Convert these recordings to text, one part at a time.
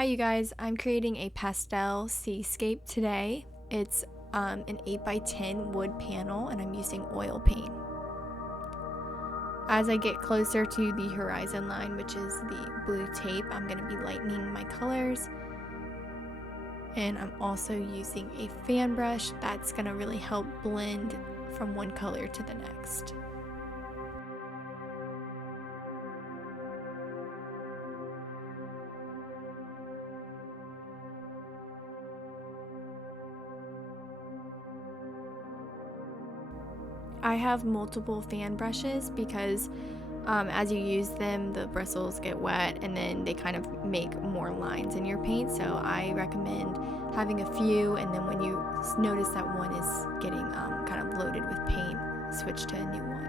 Hi you guys, I'm creating a pastel seascape today. It's an 8x10 wood panel and I'm using oil paint. As I get closer to the horizon line, which is the blue tape, I'm going to be lightening my colors. And I'm also using a fan brush that's going to really help blend from one color to the next. I have multiple fan brushes because as you use them, the bristles get wet and then they kind of make more lines in your paint. So I recommend having a few, and then when you notice that one is getting kind of loaded with paint, switch to a new one.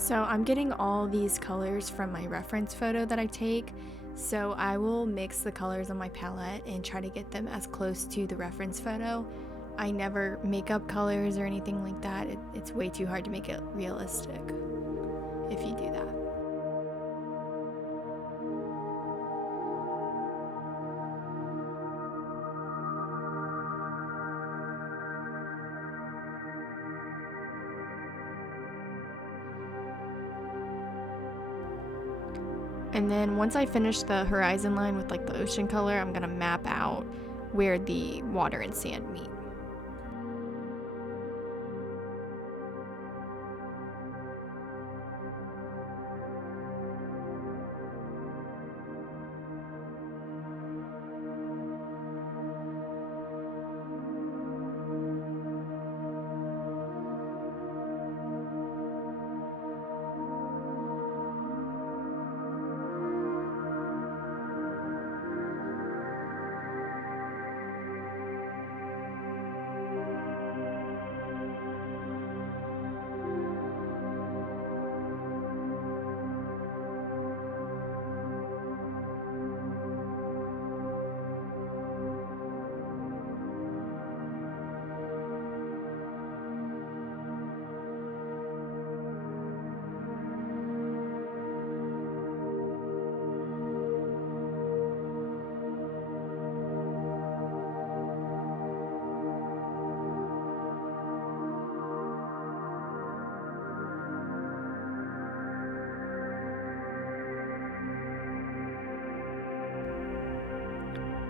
So I'm getting all these colors from my reference photo that I take, so I will mix the colors on my palette and try to get them as close to the reference photo. I never make up colors or anything like that. It's way too hard to make it realistic if you do that. And then once I finish the horizon line with like the ocean color, I'm gonna map out where the water and sand meet.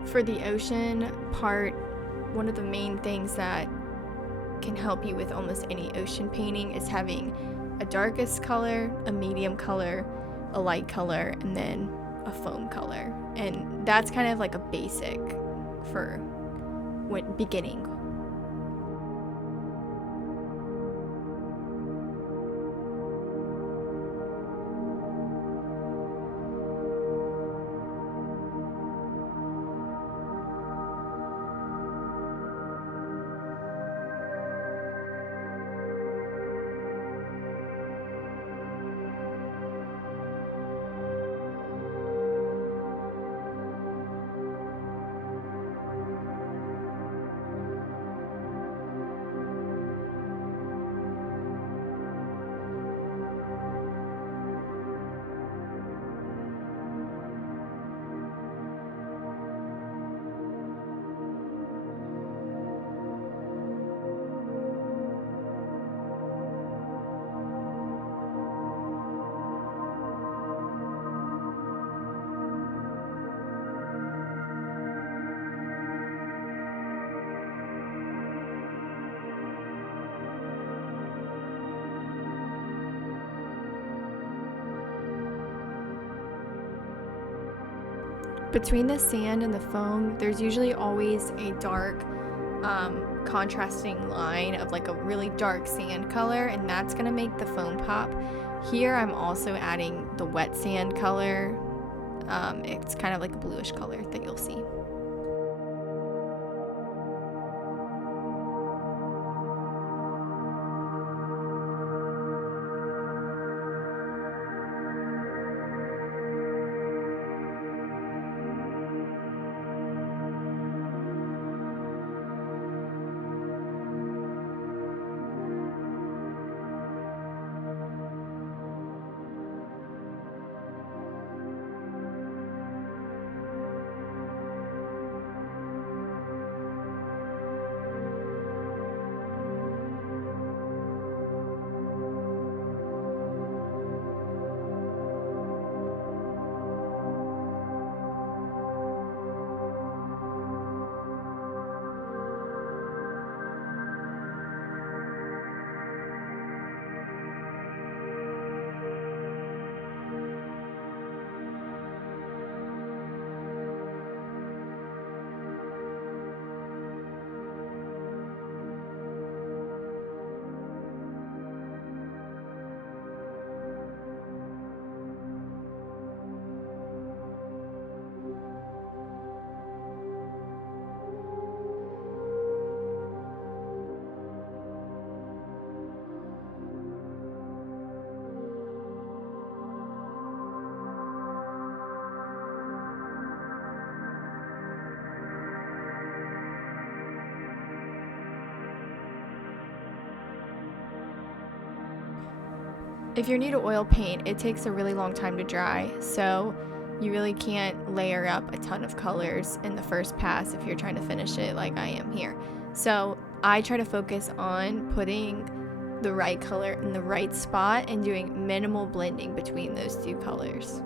For the ocean part, one of the main things that can help you with almost any ocean painting is having a darkest color, a medium color, a light color, and then a foam color. And that's kind of like a basic for when beginning. Between the sand and the foam, there's usually always a dark contrasting line of like a really dark sand color, and that's gonna make the foam pop. Here I'm also adding the wet sand color. It's kind of like a bluish color that you'll see. If you're new to oil paint, it takes a really long time to dry, so you really can't layer up a ton of colors in the first pass if you're trying to finish it like I am here. So I try to focus on putting the right color in the right spot and doing minimal blending between those two colors.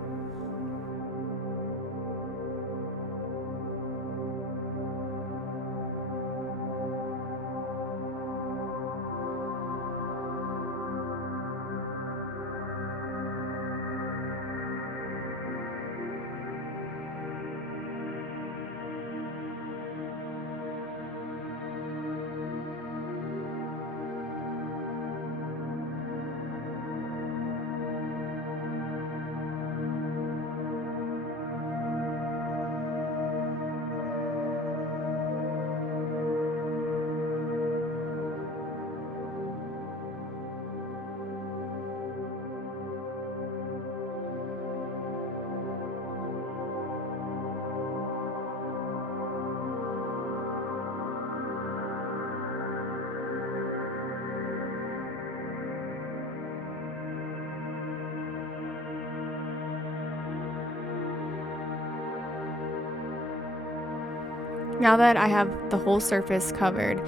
Now that I have the whole surface covered,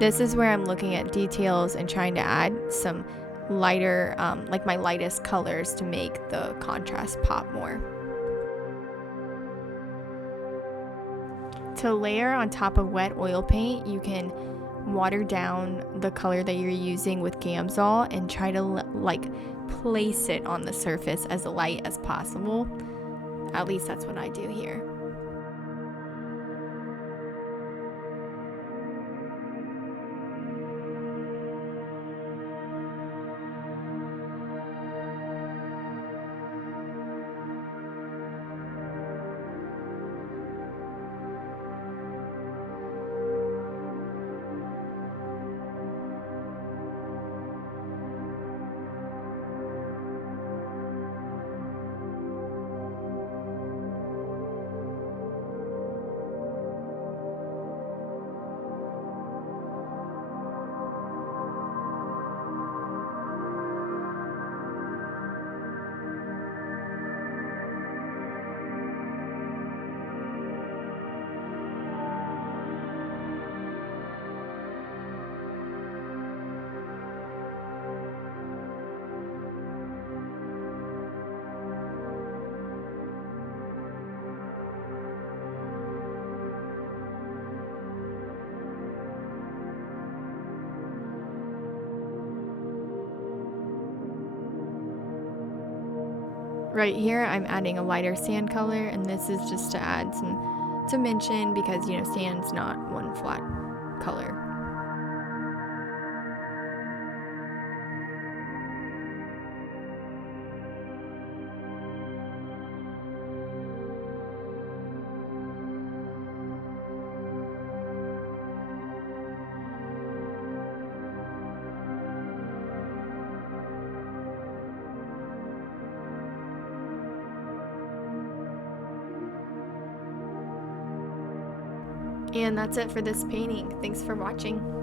this is where I'm looking at details and trying to add some lighter, like my lightest colors to make the contrast pop more. To layer on top of wet oil paint, you can water down the color that you're using with Gamsol and try to like place it on the surface as light as possible. At least that's what I do here. Right here, I'm adding a lighter sand color, and this is just to add some dimension because, you know, sand's not one flat color. And that's it for this painting. Thanks for watching.